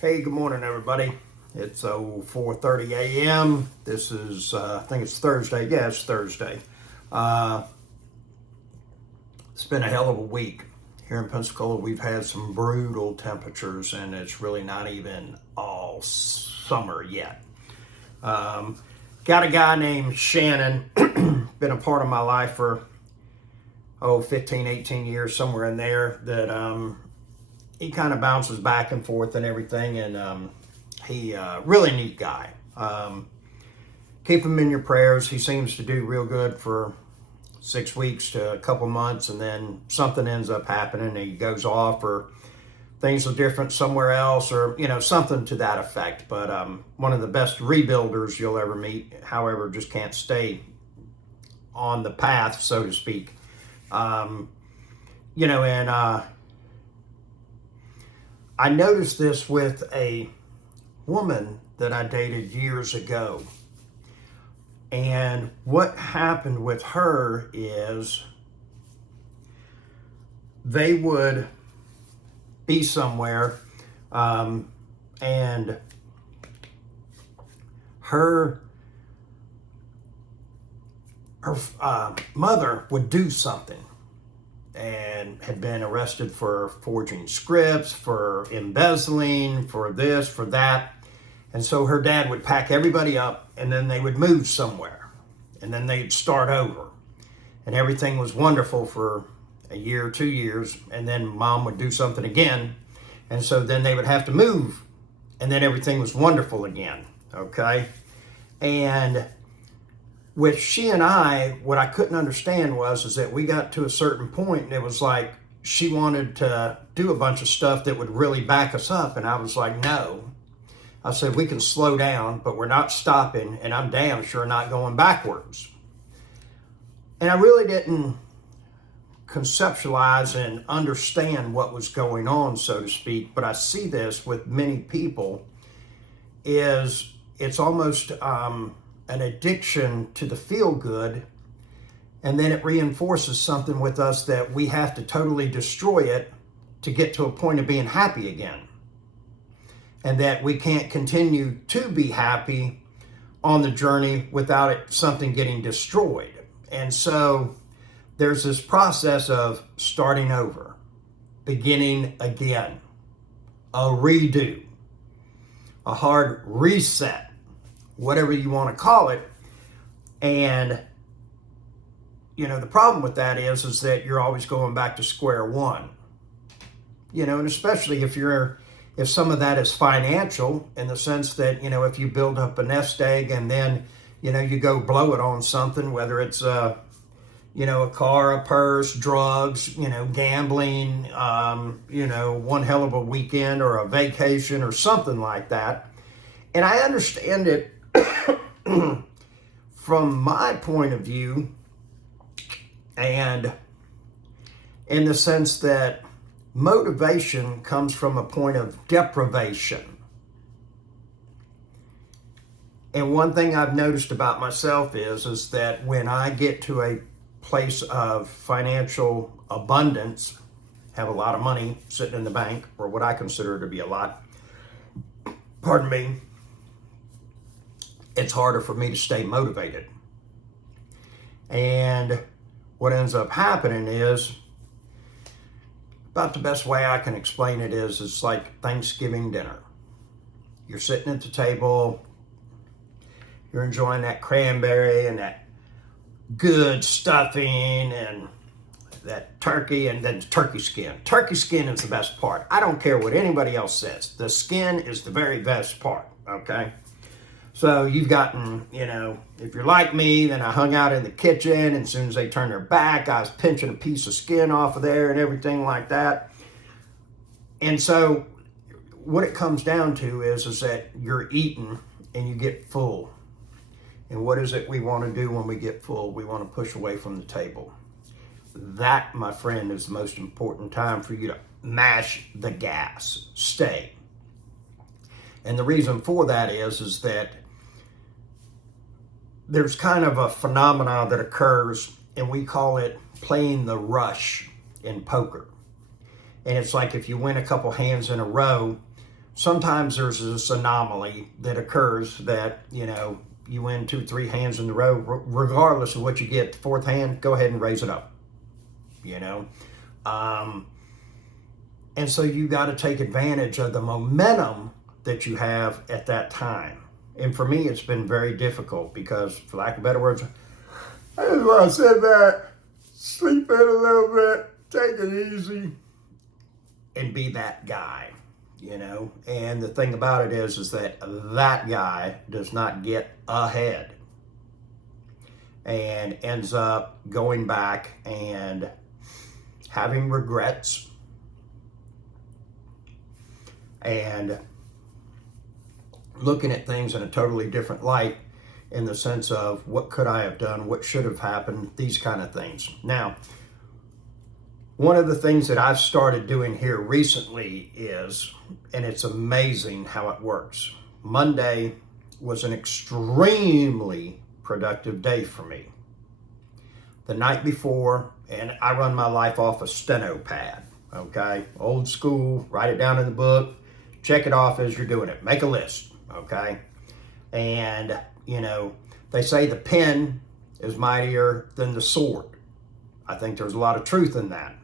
Hey, good morning, everybody. It's 4:30 a.m. This is, I think it's Thursday. Yeah, it's Thursday. Uh, it's been a hell of a week. Here in Pensacola, we've had some brutal temperatures, and it's really not even all summer yet. Um, Got a guy named Shannon, been a part of my life for, 15, 18 years, somewhere in there, that he kind of bounces back and forth and everything, and he really neat guy. Keep him in your prayers. He seems to do real good for 6 weeks to a couple months, and then something ends up happening and he goes off, or things are different somewhere else, or something to that effect. But one of the best rebuilders you'll ever meet. However, just can't stay on the path, so to speak. And I noticed this with a woman that I dated years ago. And what happened with her is they would be somewhere, and her mother would do something, and had been arrested for forging scripts, for embezzling, for this, for that. And so her dad would pack everybody up, and then they would move somewhere, and then they'd start over. And everything was wonderful for a year, 2 years, and then mom would do something again. And so then they would have to move, and then everything was wonderful again, okay? And with she and I, what I couldn't understand is that we got to a certain point, and it was like she wanted to do a bunch of stuff that would really back us up. And I was like, no. I said, we can slow down, but we're not stopping, and I'm damn sure not going backwards. And I really didn't conceptualize and understand what was going on, so to speak. But I see this with many people, is it's almost an addiction to the feel good, and then it reinforces something with us that we have to totally destroy it to get to a point of being happy again, and that we can't continue to be happy on the journey without something getting destroyed. And so there's this process of starting over, beginning again, a redo, a hard reset, whatever you want to call it. And the problem with that is that you're always going back to square one. And especially if some of that is financial, in the sense that if you build up a nest egg and then you go blow it on something, whether it's a car, a purse, drugs, gambling, one hell of a weekend or a vacation or something like that. And I understand it from my point of view, and in the sense that motivation comes from a point of deprivation. And one thing I've noticed about myself is that when I get to a place of financial abundance, have a lot of money sitting in the bank, or what I consider to be a lot, pardon me, it's harder for me to stay motivated. And what ends up happening is, about the best way I can explain it is, it's like Thanksgiving dinner. You're sitting at the table, you're enjoying that cranberry and that good stuffing and that turkey, and then turkey skin. Turkey skin is the best part. I don't care what anybody else says. The skin is the very best part, okay? So you've gotten, if you're like me, then I hung out in the kitchen, and as soon as they turned their back, I was pinching a piece of skin off of there and everything like that. And so what it comes down to is that you're eating and you get full. And what is it we want to do when we get full? We want to push away from the table. That, my friend, is the most important time for you to mash the gas, stay. And the reason for that is that there's kind of a phenomenon that occurs, and we call it playing the rush in poker. And it's like if you win a couple hands in a row, sometimes there's this anomaly that occurs that, you win 2, 3 hands in a row, regardless of what you get. The fourth hand, go ahead and raise it up, And so you got to take advantage of the momentum that you have at that time. And for me, it's been very difficult because, for lack of better words, that's why I said that. Sleep in a little bit, take it easy, and be that guy, And the thing about it is that guy does not get ahead and ends up going back and having regrets and looking at things in a totally different light, in the sense of what could I have done, what should have happened, these kind of things. Now, one of the things that I've started doing here recently is, and it's amazing how it works. Monday was an extremely productive day for me. The night before, and I run my life off a steno pad, okay? Old school, write it down in the book, check it off as you're doing it, make a list, okay? And, they say the pen is mightier than the sword. I think there's a lot of truth in that.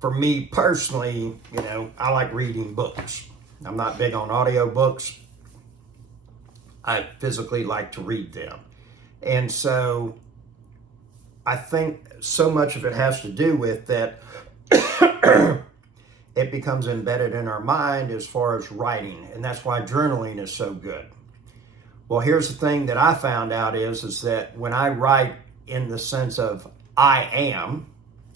For me personally, I like reading books. I'm not big on audio books. I physically like to read them. And so I think so much of it has to do with that it becomes embedded in our mind as far as writing. And that's why journaling is so good. Well, here's the thing that I found out is that when I write in the sense of I am,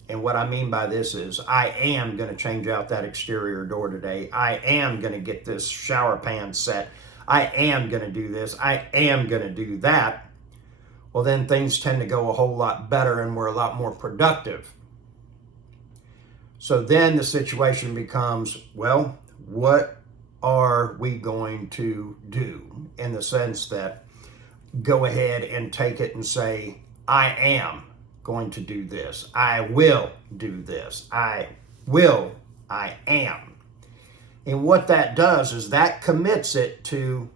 and what I mean by this is I am going to change out that exterior door today. I am going to get this shower pan set. I am going to do this. I am going to do that. Well, then things tend to go a whole lot better and we're a lot more productive. So then the situation becomes, well, what are we going to do, in the sense that go ahead and take it and say, I am going to do this. I will do this. I am. And what that does is that commits it to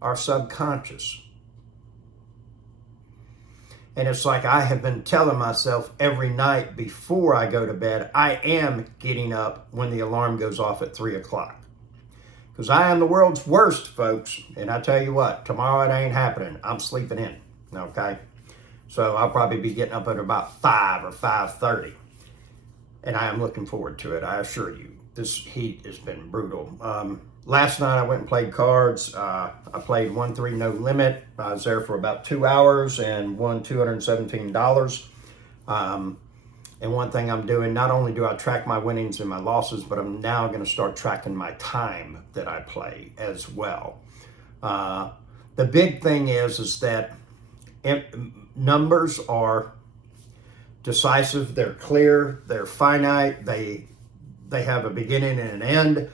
our subconscious. And it's like I have been telling myself every night before I go to bed, I am getting up when the alarm goes off at 3 o'clock. Because I am the world's worst, folks. And I tell you what, tomorrow it ain't happening. I'm sleeping in, okay? So I'll probably be getting up at about 5 or 5:30. And I am looking forward to it, I assure you. This heat has been brutal. Last night I went and played cards. I played 1-3 no limit. I was there for about 2 hours and won $217. And one thing I'm doing, not only do I track my winnings and my losses, but I'm now going to start tracking my time that I play as well. The big thing is that numbers are decisive, they're clear, they're finite, they have a beginning and an end.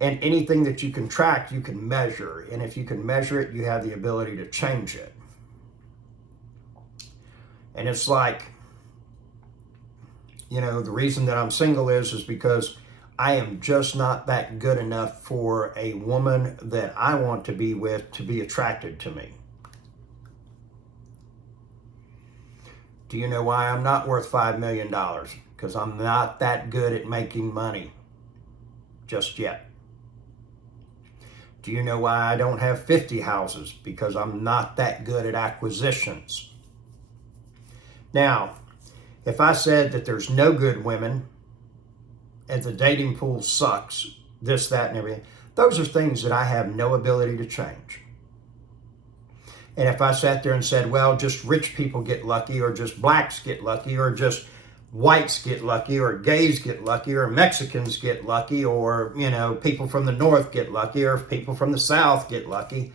And anything that you can track, you can measure. And if you can measure it, you have the ability to change it. And it's like, the reason that I'm single is because I am just not that good enough for a woman that I want to be with to be attracted to me. Do you know why I'm not worth $5 million? Because I'm not that good at making money just yet. Do you know why I don't have 50 houses? Because I'm not that good at acquisitions. Now, if I said that there's no good women and the dating pool sucks, this, that, and everything, those are things that I have no ability to change. And if I sat there and said, well, just rich people get lucky, or just blacks get lucky, or just whites get lucky, or gays get lucky, or Mexicans get lucky, or, people from the north get lucky, or people from the south get lucky,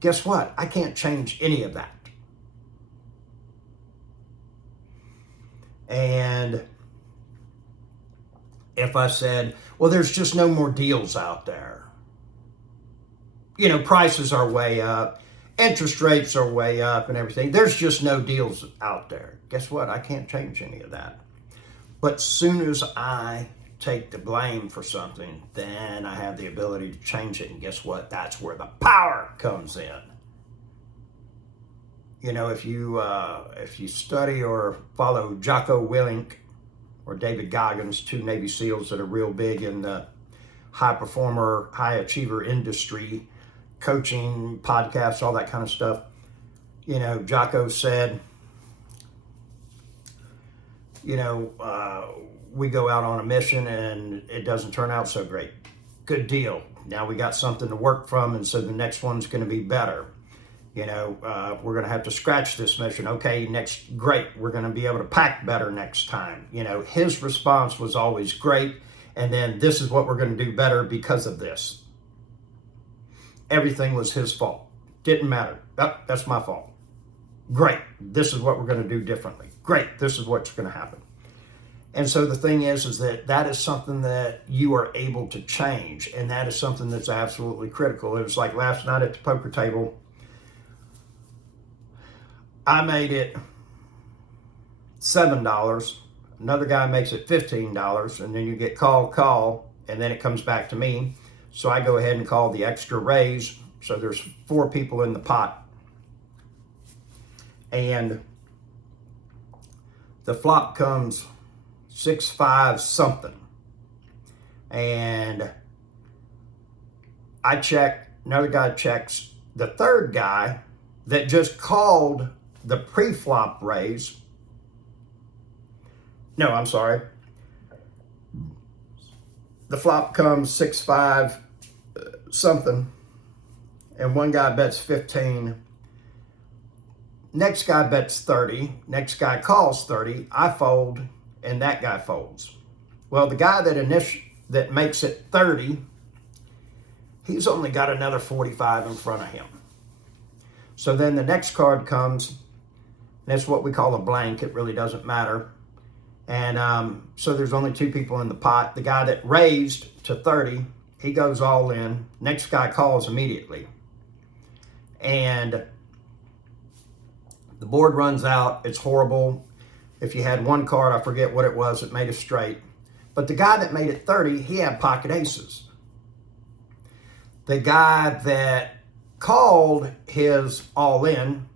guess what? I can't change any of that. And if I said, well, there's just no more deals out there. Prices are way up, interest rates are way up and everything. There's just no deals out there. Guess what? I can't change any of that. But soon as I take the blame for something, then I have the ability to change it. And guess what? That's where the power comes in. You know, if you study or follow Jocko Willink or David Goggins, two Navy SEALs that are real big in the high performer, high achiever industry, coaching, podcasts, all that kind of stuff. You know, Jocko said, you know, we go out on a mission and it doesn't turn out so great. Good deal. Now we got something to work from, and so the next one's going to be better. You know, we're going to have to scratch this mission. Okay, next, great. We're going to be able to pack better next time. You know, his response was always great. And then this is what we're going to do better because of this. Everything was his fault. Didn't matter. Oh, that's my fault. Great. This is what we're going to do differently. Great. This is what's going to happen. And so the thing is that is something that you are able to change. And that is something that's absolutely critical. It was like last night at the poker table. I made it $7. Another guy makes it $15, and then you get call, and then it comes back to me. So I go ahead and call the extra raise. So there's 4 people in the pot. And the flop comes 6-5 something. And I check, another guy checks. The third guy that just called the pre-flop raise, no, I'm sorry. The flop comes 6-5 something, and one guy bets 15. Next guy bets 30. Next guy calls 30. I fold, and that guy folds. Well, the guy that makes it 30, he's only got another 45 in front of him. So then the next card comes, and it's what we call a blank. It really doesn't matter. And so there's only 2 people in the pot. The guy that raised to 30, he goes all in. Next guy calls immediately. And the board runs out. It's horrible. If you had one card, I forget what it was, it made a straight. But the guy that made it 30, he had pocket aces. The guy that called his all in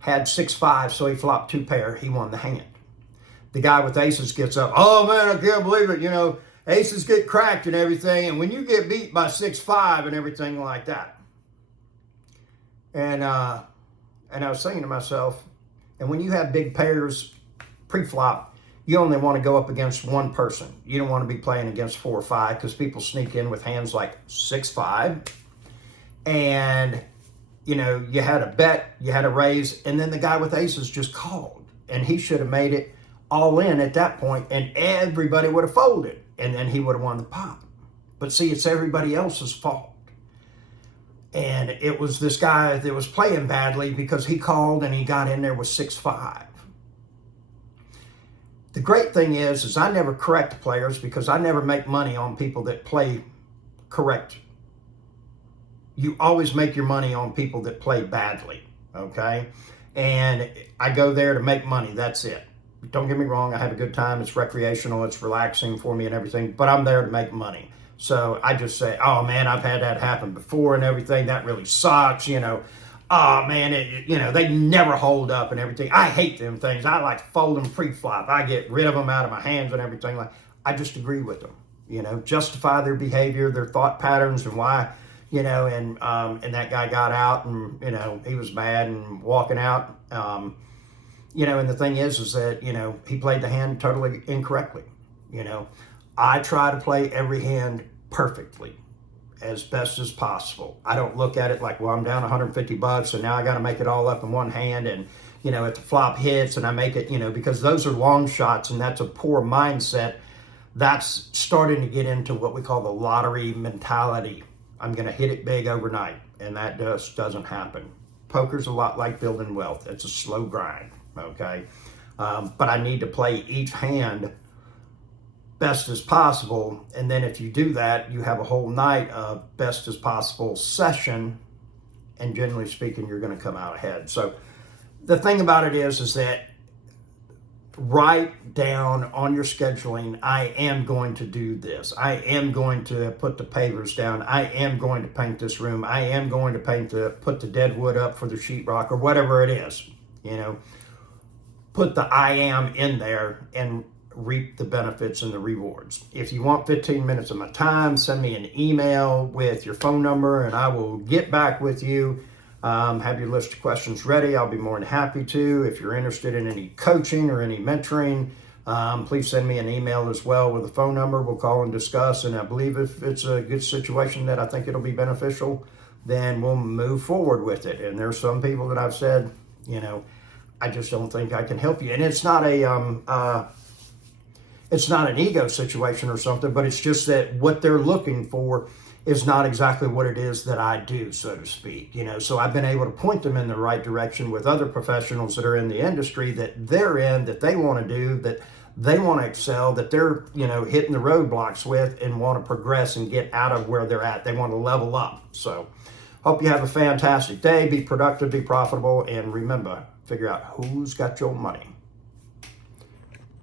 had 6-5, so he flopped 2 pair. He won the hand. The guy with aces gets up. Oh man, I can't believe it. You know, aces get cracked and everything. And when you get beat by 6-5 and everything like that. And I was thinking to myself, and when you have big pairs pre-flop, you only want to go up against one person. You don't want to be playing against 4 or 5 because people sneak in with hands like 6-5. And, you know, you had a bet, you had a raise, and then the guy with aces just called. And he should have made it all in at that point, and everybody would have folded, and then he would have won the pot. But see, it's everybody else's fault. And it was this guy that was playing badly because he called and he got in there with 6-5. The great thing is I never correct players because I never make money on people that play correct. You always make your money on people that play badly, okay? And I go there to make money, that's it. Don't get me wrong, I have a good time, it's recreational, it's relaxing for me and everything, but I'm there to make money. So I just say, oh man, I've had that happen before and everything, that really sucks, you know. Oh man, you know, they never hold up and everything. I hate them things. I like fold them pre-flop. I get rid of them out of my hands and everything. Like, I just agree with them, you know, justify their behavior, their thought patterns and why, you know, and that guy got out and, you know, he was mad and walking out. You know, and the thing is that, you know, he played the hand totally incorrectly. You know, I try to play every hand perfectly as best as possible. I don't look at it like, well, I'm down $150 and now I got to make it all up in one hand. And, you know, if the flop hits and I make it, you know, because those are long shots and that's a poor mindset. That's starting to get into what we call the lottery mentality. I'm going to hit it big overnight. And that just doesn't happen. Poker's a lot like building wealth. It's a slow grind. Okay, but I need to play each hand best as possible, and then if you do that, you have a whole night of best as possible session, and generally speaking, you're going to come out ahead. So the thing about it is that write down on your scheduling, I am going to do this. I am going to put the pavers down. I am going to paint this room. I am going to put the dead wood up for the sheetrock, or whatever it is. You know, put the I am in there and reap the benefits and the rewards. If you want 15 minutes of my time, send me an email with your phone number and I will get back with you. Have your list of questions ready. I'll be more than happy to. If you're interested in any coaching or any mentoring, please send me an email as well with a phone number. We'll call and discuss. And I believe if it's a good situation that I think it'll be beneficial, then we'll move forward with it. And there's some people that I've said, you know, I just don't think I can help you. And it's not an ego situation or something, but it's just that what they're looking for is not exactly what it is that I do, so to speak. You know, so I've been able to point them in the right direction with other professionals that are in the industry that they're in, that they want to do, that they want to excel, that they're, you know, hitting the roadblocks with and want to progress and get out of where they're at. They want to level up. So hope you have a fantastic day. Be productive, be profitable, and remember, figure out who's got your money.